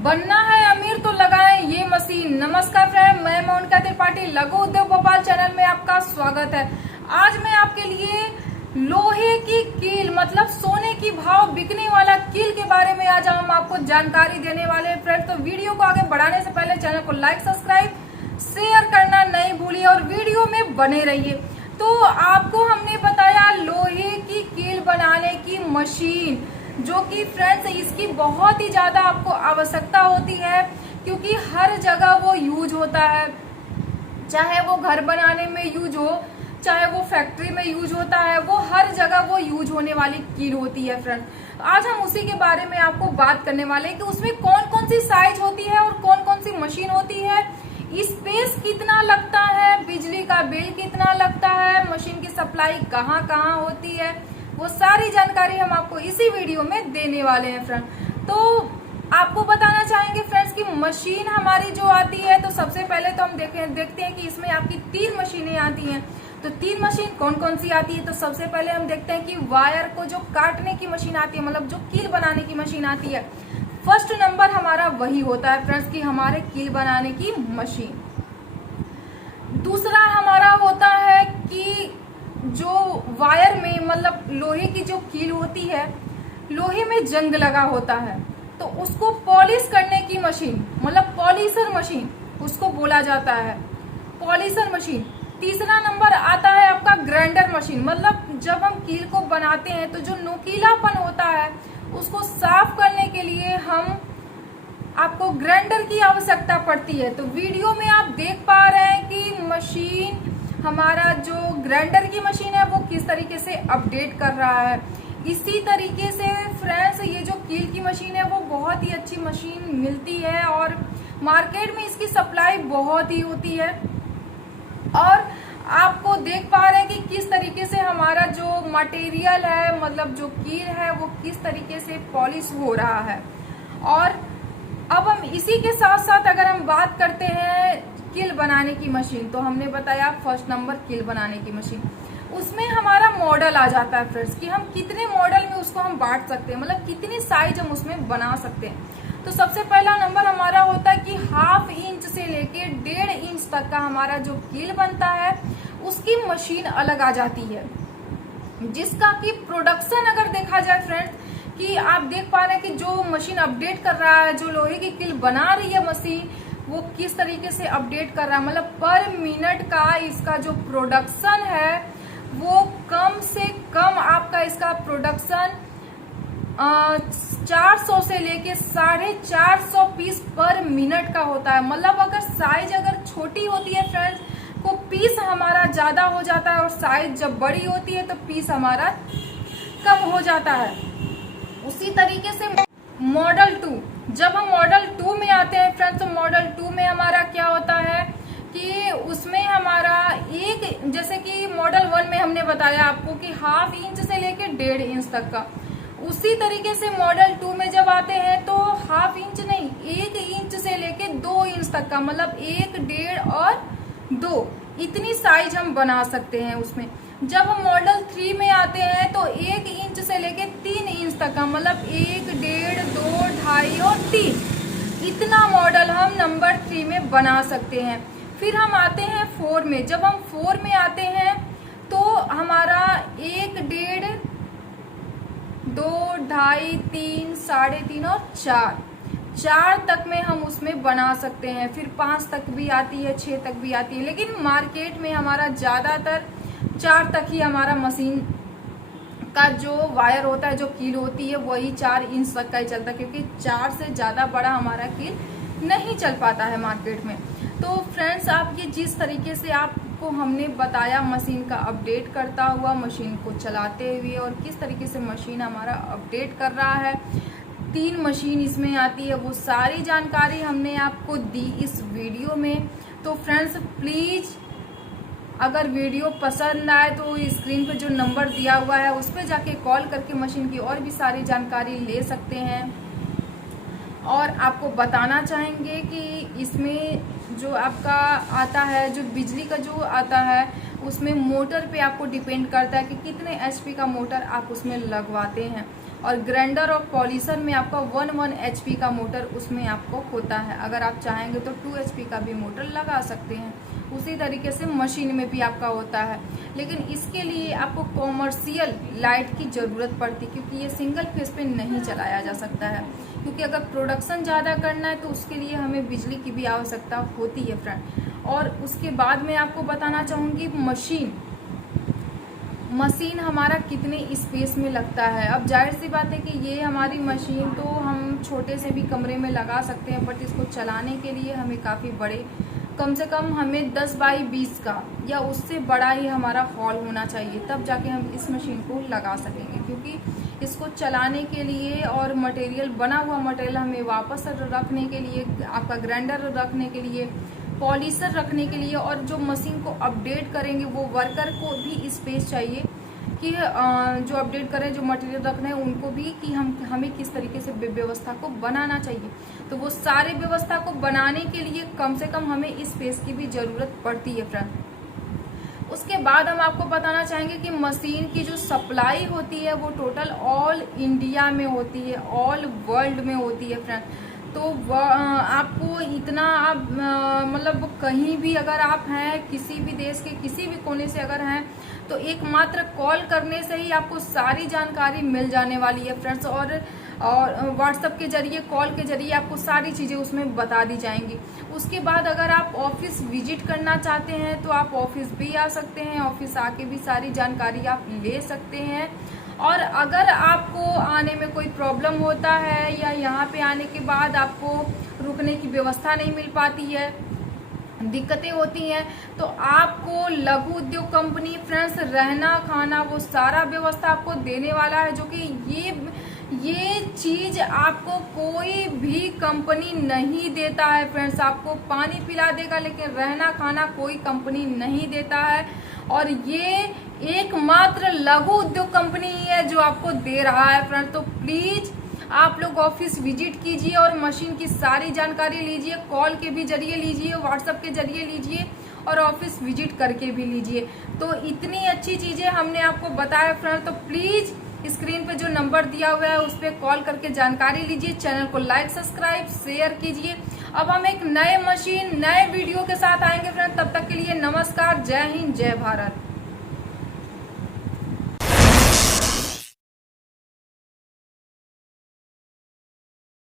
बनना है अमीर तो लगाएं ये मशीन। नमस्कार फ्रेंड, मैं मोनिका त्रिपाठी, लघु उद्योग भोपाल चैनल में आपका स्वागत है। आज मैं आपके लिए लोहे की कील मतलब सोने की भाव बिकने वाला कील के बारे में आज हम आपको जानकारी देने वाले हैं फ्रेंड। तो वीडियो को आगे बढ़ाने से पहले चैनल को लाइक, सब्सक्राइब, शेयर करना नहीं भूलिए और वीडियो में बने रहिए। तो आपको हमने बताया लोहे की कील बनाने की मशीन, जो कि फ्रेंड्स इसकी बहुत ही ज्यादा आपको आवश्यकता होती है, क्योंकि हर जगह वो यूज होता है। चाहे वो घर बनाने में यूज हो, चाहे वो फैक्ट्री में यूज होता है, वो हर जगह वो यूज होने वाली कील होती है फ्रेंड्स। आज हम उसी के बारे में आपको बात करने वाले हैं कि उसमें कौन कौन सी साइज होती है और कौन कौन सी मशीन होती है, स्पेस कितना लगता है, बिजली का बिल कितना लगता है, मशीन की सप्लाई कहाँ कहाँ होती है, वो सारी जानकारी हम आपको इसी वीडियो में देने वाले हैं फ्रेंड। तो आपको बताना चाहेंगे फ्रेंड्स कि मशीन हमारी जो आती है, तो सबसे पहले तो हम देखते हैं कि इसमें आपकी 3 मशीनें आती हैं। तो 3 मशीन कौन कौन सी आती है, तो सबसे पहले हम देखते हैं कि वायर को जो काटने की मशीन आती है, मतलब जो कील बनाने की मशीन आती है, फर्स्ट नंबर हमारा वही होता है फ्रेंड्स कि हमारे कील बनाने की मशीन। दूसरा हमारा होता है कि जो वायर में मतलब लोहे की जो कील होती है, लोहे में जंग लगा होता है, तो उसको पॉलिश करने की मशीन मतलब पॉलिशर मशीन उसको बोला जाता है, पॉलिशर मशीन। तीसरा नंबर आता है आपका ग्राइंडर मशीन, मतलब जब हम कील को बनाते हैं तो जो नुकीलापन होता है उसको साफ करने के लिए हम आपको ग्राइंडर की आवश्यकता पड़ती है। तो वीडियो में आप देख पा रहे हैं कि मशीन हमारा जो ग्राइंडर की मशीन है वो किस तरीके से अपडेट कर रहा है। इसी तरीके से फ्रेंड्स ये जो कील की मशीन है वो बहुत ही अच्छी मशीन मिलती है और मार्केट में इसकी सप्लाई बहुत ही होती है। और आपको देख पा रहे हैं कि किस तरीके से हमारा जो मटेरियल है मतलब जो कील है वो किस तरीके से पॉलिश हो रहा है। और अब हम इसी के साथ साथ अगर हम बात करते हैं कील बनाने की मशीन, तो हमने बताया फर्स्ट नंबर कील बनाने की मशीन। उसमें हमारा मॉडल आ जाता है फ्रेंड्स कि हम कितने मॉडल में उसको हम बांट सकते हैं, मतलब कितनी साइज हम उसमें बना सकते हैं। तो सबसे पहला नंबर हमारा होता है कि 1/2 इंच से लेके 1.5 इंच तक का हमारा जो कील बनता है उसकी मशीन अलग आ जाती है, जिसका कि प्रोडक्शन अगर देखा जाए फ्रेंड्स कि आप देख पा रहे हैं कि जो मशीन अपडेट कर रहा है, जो लोहे की कील बना रही है मशीन, वो किस तरीके से अपडेट कर रहा है, मतलब पर मिनट का इसका जो प्रोडक्शन है वो कम से कम आपका इसका प्रोडक्शन 400 से लेके 450 पीस पर मिनट का होता है। मतलब अगर साइज अगर छोटी होती है फ्रेंड्स तो पीस हमारा ज्यादा हो जाता है और साइज जब बड़ी होती है तो पीस हमारा कम हो जाता है। उसी तरीके से मॉडल 2, जब हम मॉडल 2 में आते हैं फ्रेंड्स, तो मॉडल 2 में हमारा क्या होता है कि उसमें हमारा एक, जैसे कि मॉडल 1 में हमने बताया आपको कि 1/2 इंच से लेके 1.5 इंच तक का, उसी तरीके से मॉडल 2 में जब आते हैं तो 1/2 इंच नहीं 1 इंच से लेके 2 इंच तक का, मतलब 1, 1.5 और 2 इतनी साइज हम बना सकते हैं उसमें। जब हम मॉडल 3 में आते हैं तो 1 इंच से लेके 3 इंच तक का, मतलब 1, 1.5, 2, 2.5 और 3 इतना मॉडल हम नंबर 3 में बना सकते हैं। फिर हम आते हैं 4 में। जब हम 4 में आते हैं तो हमारा 1, 1.5, 2, 2.5, 3, 3.5 और 4 तक में हम उसमें बना सकते हैं। फिर 5 तक भी आती है, 6 तक भी आती है, लेकिन मार्केट में हमारा ज्यादातर 4 तक ही हमारा मशीन का जो वायर होता है, जो कील होती है, वही 4 इंच तक का ही चलता है, क्योंकि 4 से ज्यादा बड़ा हमारा कील नहीं चल पाता है मार्केट में। तो फ्रेंड्स आप ये जिस तरीके से आपको हमने बताया मशीन का अपडेट करता हुआ, मशीन को चलाते हुए और किस तरीके से मशीन हमारा अपडेट कर रहा है, 3 मशीन इसमें आती है, वो सारी जानकारी हमने आपको दी इस वीडियो में। तो फ्रेंड्स प्लीज अगर वीडियो पसंद आए तो स्क्रीन पे जो नंबर दिया हुआ है उस पर जाके कॉल करके मशीन की और भी सारी जानकारी ले सकते हैं। और आपको बताना चाहेंगे कि इसमें जो आपका आता है, जो बिजली का जो आता है, उसमें मोटर पे आपको डिपेंड करता है कि कितने एचपी का मोटर आप उसमें लगवाते हैं। और ग्राइंडर और पॉलिशर में आपका 1 एचपी का मोटर उसमें आपको होता है। अगर आप चाहेंगे तो 2 एचपी का भी मोटर लगा सकते हैं। उसी तरीके से मशीन में भी आपका होता है, लेकिन इसके लिए आपको कॉमर्शियल लाइट की ज़रूरत पड़ती है, क्योंकि ये सिंगल फेस पे नहीं चलाया जा सकता है। क्योंकि अगर प्रोडक्शन ज़्यादा करना है तो उसके लिए हमें बिजली की भी आवश्यकता होती है फ्रेंड। और उसके बाद मैं आपको बताना चाहूँगी मशीन हमारा कितने स्पेस में लगता है। अब जाहिर सी बात है कि ये हमारी मशीन तो हम छोटे से भी कमरे में लगा सकते हैं, बट इसको चलाने के लिए हमें काफ़ी बड़े, कम से कम हमें 10 बाई 20 का या उससे बड़ा ही हमारा हॉल होना चाहिए, तब जाके हम इस मशीन को लगा सकेंगे। क्योंकि इसको चलाने के लिए और मटेरियल, बना हुआ मटेरियल हमें वापस रखने के लिए, आपका ग्राइंडर रखने के लिए, पॉलिशर रखने के लिए, और जो मशीन को अपडेट करेंगे वो वर्कर को भी स्पेस चाहिए कि जो अपडेट करें, जो मटेरियल रखना है उनको भी, कि हमें किस तरीके से व्यवस्था को बनाना चाहिए। तो वो सारे व्यवस्था को बनाने के लिए कम से कम हमें स्पेस की भी ज़रूरत पड़ती है फ्रेंड। उसके बाद हम आपको बताना चाहेंगे कि मशीन की जो सप्लाई होती है वो टोटल ऑल इंडिया में होती है, ऑल वर्ल्ड में होती है फ्रेंड। तो आपको इतना, आप मतलब कहीं भी अगर आप हैं, किसी भी देश के किसी भी कोने से अगर हैं, तो एकमात्र कॉल करने से ही आपको सारी जानकारी मिल जाने वाली है फ्रेंड्स। और व्हाट्सएप के जरिए, कॉल के जरिए आपको सारी चीज़ें उसमें बता दी जाएंगी। उसके बाद अगर आप ऑफिस विजिट करना चाहते हैं तो आप ऑफिस भी आ सकते हैं, ऑफिस आके भी सारी जानकारी आप ले सकते हैं। और अगर आपको आने में कोई प्रॉब्लम होता है या यहाँ पे आने के बाद आपको रुकने की व्यवस्था नहीं मिल पाती है, दिक्कतें होती हैं, तो आपको लघु उद्योग कंपनी फ्रेंड्स रहना खाना वो सारा व्यवस्था आपको देने वाला है, जो कि ये चीज आपको कोई भी कंपनी नहीं देता है फ्रेंड्स। आपको पानी पिला देगा, लेकिन रहना खाना कोई कंपनी नहीं देता है। और ये एकमात्र लघु उद्योग कंपनी ही है जो आपको दे रहा है फ्रेंड। तो प्लीज आप लोग ऑफिस विजिट कीजिए और मशीन की सारी जानकारी लीजिए, कॉल के भी जरिए लीजिए, व्हाट्सएप के जरिए लीजिए, और ऑफिस विजिट करके भी लीजिए। तो इतनी अच्छी चीजें हमने आपको बताया फ्रेंड। तो प्लीज स्क्रीन पे जो नंबर दिया हुआ है उस पर कॉल करके जानकारी लीजिए। चैनल को लाइक, सब्सक्राइब, शेयर कीजिए। अब हम एक नए मशीन, नए वीडियो के साथ आएंगे फ्रेंड। तब तक के लिए नमस्कार, जय हिंद, जय भारत।